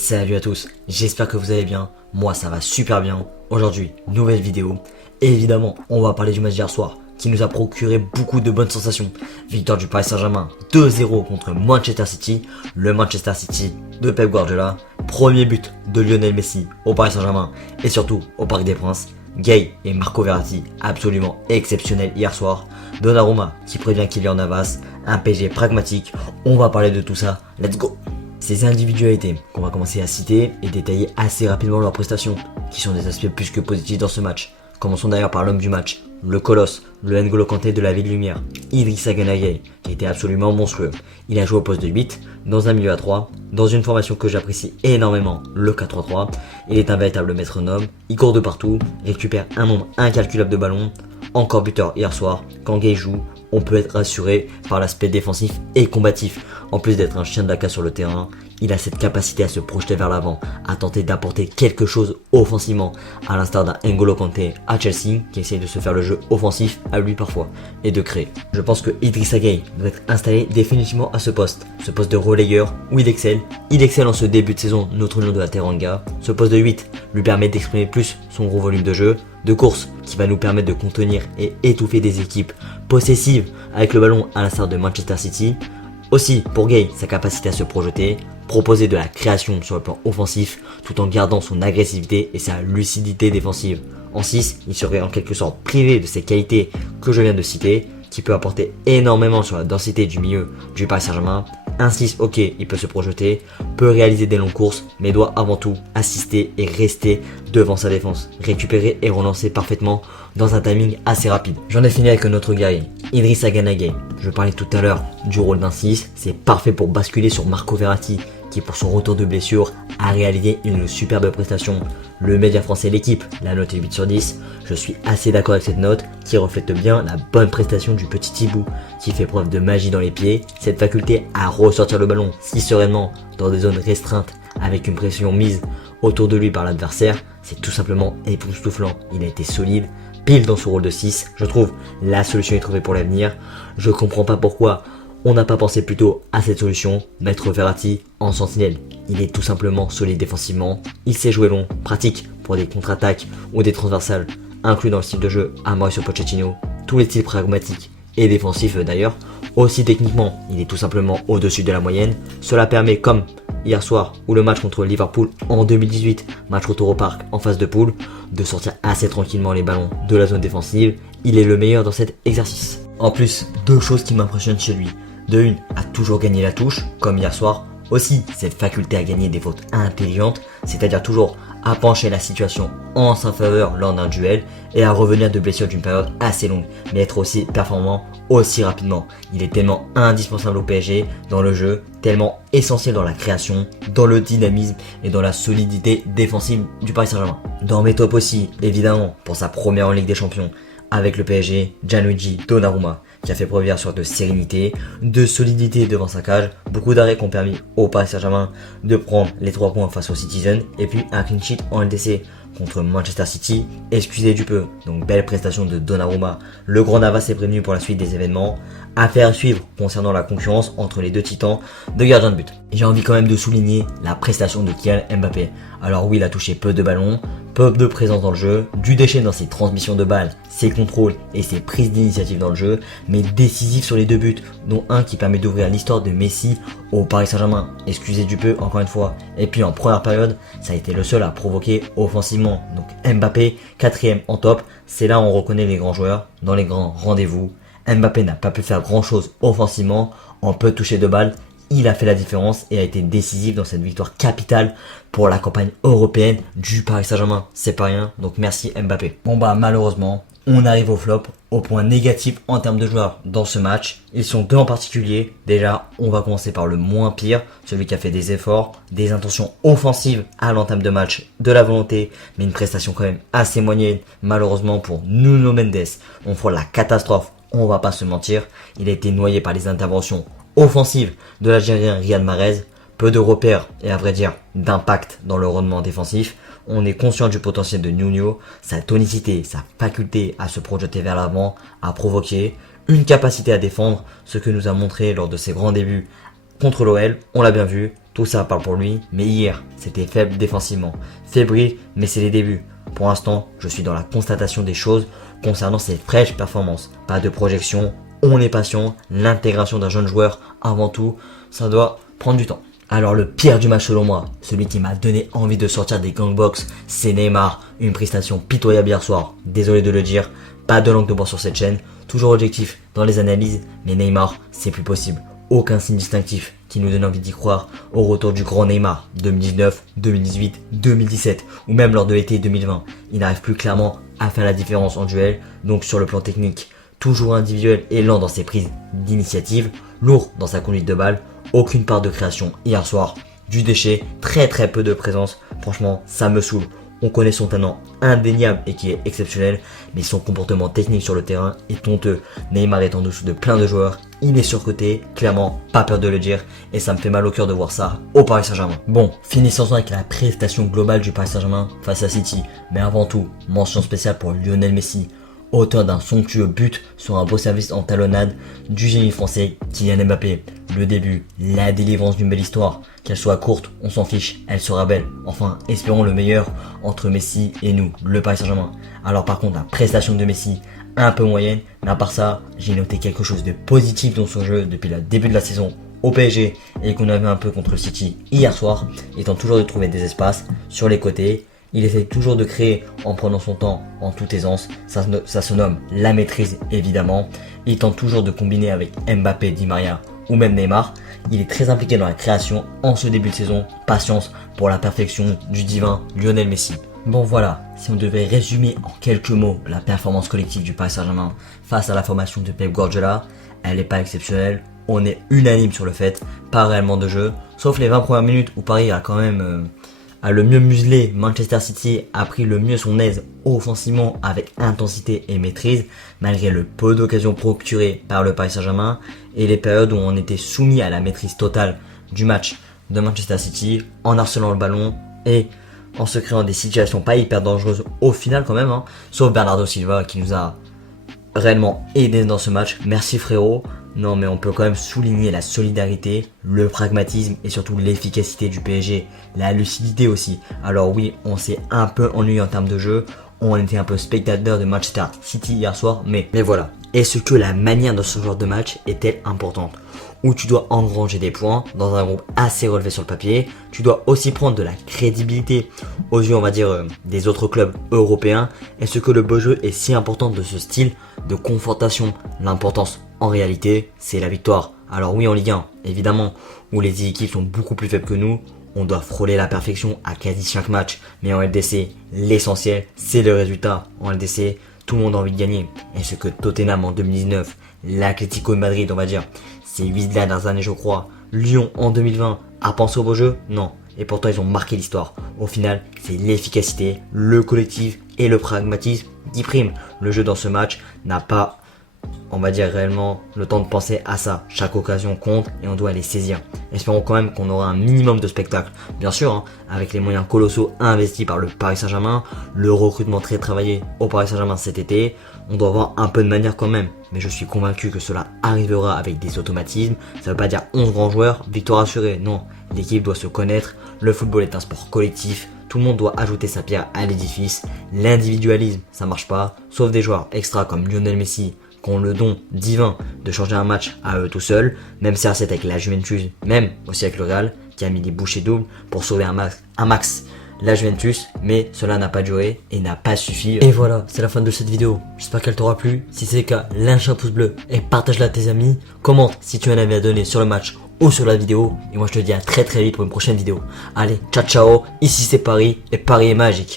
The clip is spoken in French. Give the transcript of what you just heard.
Salut à tous, j'espère que vous allez bien, moi ça va super bien. Aujourd'hui, nouvelle vidéo, et évidemment on va parler du match d'hier soir qui nous a procuré beaucoup de bonnes sensations. Victoire du Paris Saint-Germain 2-0 contre Manchester City, le Manchester City de Pep Guardiola, premier but de Lionel Messi au Paris Saint-Germain et surtout au Parc des Princes. Gay et Marco Verratti absolument exceptionnels hier soir, Donnarumma qui prévient Kylian Navas, un PSG pragmatique, on va parler de tout ça, let's go. Ces individualités qu'on va commencer à citer et détailler assez rapidement leurs prestations, qui sont des aspects plus que positifs dans ce match. Commençons d'ailleurs par l'homme du match, le colosse, le N'Golo Kanté de la Ville Lumière, Idrissa Gana Gueye, qui était absolument monstrueux. Il a joué au poste de 8, dans un milieu à 3, dans une formation que j'apprécie énormément, le 4-3-3. Il est un véritable métronome, il court de partout, récupère un nombre incalculable de ballons, encore buteur hier soir. Quand Gueye joue, on peut être rassuré par l'aspect défensif et combatif. En plus d'être un chien de la casse sur le terrain, il a cette capacité à se projeter vers l'avant, à tenter d'apporter quelque chose offensivement, à l'instar d'un N'Golo Kanté à Chelsea qui essaye de se faire le jeu offensif à lui parfois et de créer. Je pense que Idrissa Gueye doit être installé définitivement à ce poste de relayeur où il excelle. Il excelle en ce début de saison, notre lion de la Teranga. Ce poste de 8 lui permet d'exprimer plus son gros volume de jeu, de course qui va nous permettre de contenir et étouffer des équipes possessives avec le ballon à l'instar de Manchester City. Aussi pour Gueye, sa capacité à se projeter, proposer de la création sur le plan offensif tout en gardant son agressivité et sa lucidité défensive. En 6, il serait en quelque sorte privé de ces qualités que je viens de citer, qui peut apporter énormément sur la densité du milieu du Paris Saint-Germain. Un 6, ok, il peut se projeter, peut réaliser des longues courses, mais doit avant tout assister et rester devant sa défense, récupérer et relancer parfaitement dans un timing assez rapide. J'en ai fini avec notre guerrier, Idrissa Gana Gueye. Je parlais tout à l'heure du rôle d'un 6, c'est parfait pour basculer sur Marco Verratti, qui pour son retour de blessure a réalisé une superbe prestation. Le média français L'équipe l'a noté 8 sur 10. Je suis assez d'accord avec cette note qui reflète bien la bonne prestation du petit Thibou qui fait preuve de magie dans les pieds, cette faculté à ressortir le ballon si sereinement dans des zones restreintes avec une pression mise autour de lui par l'adversaire, c'est tout simplement époustouflant. Il a été solide, pile dans son rôle de 6, je trouve la solution est trouvée pour l'avenir. Je comprends pas pourquoi on n'a pas pensé plutôt à cette solution, mettre Verratti en sentinelle. Il est tout simplement solide défensivement, il sait jouer long, pratique pour des contre-attaques ou des transversales, inclus dans le style de jeu à Mauricio Pochettino, tous les styles pragmatiques et défensifs d'ailleurs. Aussi techniquement, il est tout simplement au-dessus de la moyenne. Cela permet, comme hier soir ou le match contre Liverpool en 2018, match retour au parc en phase de poule, de sortir assez tranquillement les ballons de la zone défensive. Il est le meilleur dans cet exercice. En plus, deux choses qui m'impressionnent chez lui. De une, à toujours gagner la touche, comme hier soir. Aussi, cette faculté à gagner des fautes intelligentes, c'est-à-dire toujours à pencher la situation en sa faveur lors d'un duel et à revenir de blessure d'une période assez longue, mais être aussi performant aussi rapidement. Il est tellement indispensable au PSG dans le jeu, tellement essentiel dans la création, dans le dynamisme et dans la solidité défensive du Paris Saint-Germain. Dans mes tops aussi, évidemment, pour sa première en Ligue des Champions, avec le PSG, Gianluigi Donnarumma, qui a fait preuve hier soir de sérénité, de solidité devant sa cage, beaucoup d'arrêts qui ont permis au Paris Saint-Germain de prendre les 3 points face aux Citizens, et puis un clean sheet en LDC contre Manchester City, excusez du peu. Donc belle prestation de Donnarumma, le grand Navas est prévenu pour la suite des événements, affaire à suivre concernant la concurrence entre les deux titans de gardien de but. J'ai envie quand même de souligner la prestation de Kylian Mbappé. Alors oui, il a touché peu de ballons, peu de présence dans le jeu, du déchet dans ses transmissions de balles, ses contrôles et ses prises d'initiative dans le jeu, mais décisif sur les 2 buts, dont un qui permet d'ouvrir l'histoire de Messi au Paris Saint-Germain. Excusez du peu encore une fois. Et puis en première période, ça a été le seul à provoquer offensivement. Donc Mbappé, 4ème en top, c'est là où on reconnaît les grands joueurs dans les grands rendez-vous. Mbappé n'a pas pu faire grand chose offensivement, en peu de toucher de balles. Il a fait la différence et a été décisif dans cette victoire capitale pour la campagne européenne du Paris Saint-Germain. C'est pas rien, donc merci Mbappé. Bon bah malheureusement, on arrive au flop, au point négatif en termes de joueurs dans ce match. Ils sont 2 en particulier. Déjà, on va commencer par le moins pire, celui qui a fait des efforts, des intentions offensives à l'entame de match, de la volonté, mais une prestation quand même assez moyenne, malheureusement pour Nuno Mendes. On frôle la catastrophe, on va pas se mentir. Il a été noyé par les interventions offensive de l'Algérien Riyad Mahrez, peu de repères et à vrai dire d'impact dans le rendement défensif. On est conscient du potentiel de Nuno, sa tonicité, sa faculté à se projeter vers l'avant, à provoquer, une capacité à défendre, ce que nous a montré lors de ses grands débuts contre l'OL, on l'a bien vu, Tout ça parle pour lui, mais hier, c'était faible défensivement. Fébrile, mais c'est les débuts. Pour l'instant, je suis dans la constatation des choses concernant ses fraîches performances. Pas de projection, on est patient, l'intégration d'un jeune joueur, avant tout, ça doit prendre du temps. Alors le pire du match selon moi, celui qui m'a donné envie de sortir des gangbox, c'est Neymar. Une prestation pitoyable hier soir, désolé de le dire, pas de langue de bois sur cette chaîne, toujours objectif dans les analyses, mais Neymar, c'est plus possible. Aucun signe distinctif qui nous donne envie d'y croire au retour du grand Neymar 2019, 2018, 2017 ou même lors de l'été 2020. Il n'arrive plus clairement à faire la différence en duel, donc sur le plan technique, toujours individuel et lent dans ses prises d'initiative, lourd dans sa conduite de balle, aucune part de création hier soir, du déchet, très peu de présence, franchement ça me saoule. On connaît son talent indéniable et qui est exceptionnel, mais son comportement technique sur le terrain est honteux. Neymar est en dessous de plein de joueurs, il est surcoté, clairement, pas peur de le dire, et ça me fait mal au cœur de voir ça au Paris Saint-Germain. Bon, finissons avec la prestation globale du Paris Saint-Germain face à City, mais avant tout, mention spéciale pour Lionel Messi, auteur d'un somptueux but sur un beau service en talonnade du génie français Kylian Mbappé. Le début, la délivrance d'une belle histoire, qu'elle soit courte, on s'en fiche, elle sera belle. Enfin, espérons le meilleur entre Messi et nous, le Paris Saint-Germain. Alors par contre, la prestation de Messi, un peu moyenne, mais à part ça, j'ai noté quelque chose de positif dans son jeu depuis le début de la saison au PSG et qu'on avait un peu contre le City hier soir, étant toujours de trouver des espaces sur les côtés. Il essaie toujours de créer en prenant son temps en toute aisance, ça se nomme la maîtrise évidemment. Il tente toujours de combiner avec Mbappé, Di Maria ou même Neymar. Il est très impliqué dans la création en ce début de saison, patience pour la perfection du divin Lionel Messi. Bon voilà, si on devait résumer en quelques mots la performance collective du Paris Saint-Germain face à la formation de Pep Guardiola, elle n'est pas exceptionnelle, on est unanime sur le fait, pas réellement de jeu, sauf les 20 premières minutes où Paris a quand même... a le mieux muselé, Manchester City a pris le mieux son aise offensivement avec intensité et maîtrise, malgré le peu d'occasions procurées par le Paris Saint-Germain et les périodes où on était soumis à la maîtrise totale du match de Manchester City en harcelant le ballon et en se créant des situations pas hyper dangereuses au final quand même, sauf Bernardo Silva qui nous a réellement aidé dans ce match. Merci frérot. Non mais on peut quand même souligner la solidarité, le pragmatisme et surtout l'efficacité du PSG, la lucidité aussi. Alors oui, on s'est un peu ennuyé en termes de jeu, on était un peu spectateur de Manchester City hier soir, mais voilà. Est-ce que la manière de ce genre de match est-elle importante? Où tu dois engranger des points dans un groupe assez relevé sur le papier, tu dois aussi prendre de la crédibilité aux yeux on va dire des autres clubs européens. Est-ce que le beau jeu est si important de ce style de confrontation? L'importance en réalité c'est la victoire. Alors oui en Ligue 1 évidemment où les équipes sont beaucoup plus faibles que nous, on doit frôler la perfection à quasi chaque match, mais en LDC l'essentiel c'est le résultat. En LDC tout le monde a envie de gagner. Est-ce que Tottenham en 2019, l'Atlético de Madrid on va dire, c'est 8 dernières années je crois, Lyon en 2020 a pensé au beau jeu? Non. Et pourtant ils ont marqué l'histoire. Au final c'est l'efficacité, le collectif et le pragmatisme qui priment. Le jeu dans ce match n'a pas, on va dire réellement, le temps de penser à ça. Chaque occasion compte et on doit les saisir. Espérons quand même qu'on aura un minimum de spectacle. Bien sûr, avec les moyens colossaux investis par le Paris Saint-Germain, le recrutement très travaillé au Paris Saint-Germain cet été, on doit avoir un peu de manière quand même. Mais je suis convaincu que cela arrivera avec des automatismes. Ça veut pas dire 11 grands joueurs, victoire assurée. Non, l'équipe doit se connaître. Le football est un sport collectif. Tout le monde doit ajouter sa pierre à l'édifice. L'individualisme, ça marche pas. Sauf des joueurs extra comme Lionel Messi, qui ont le don divin de changer un match à eux tout seuls, même CR7 avec la Juventus, même aussi avec le Real, qui a mis des bouchées doubles pour sauver un max la Juventus, mais cela n'a pas duré et n'a pas suffi. Et voilà, c'est la fin de cette vidéo. J'espère qu'elle t'aura plu. Si c'est le cas, lâche un pouce bleu et partage-la à tes amis. Commente si tu as un avis à donner sur le match ou sur la vidéo. Et moi je te dis à très vite pour une prochaine vidéo. Allez, ciao ciao, ici c'est Paris et Paris est magique.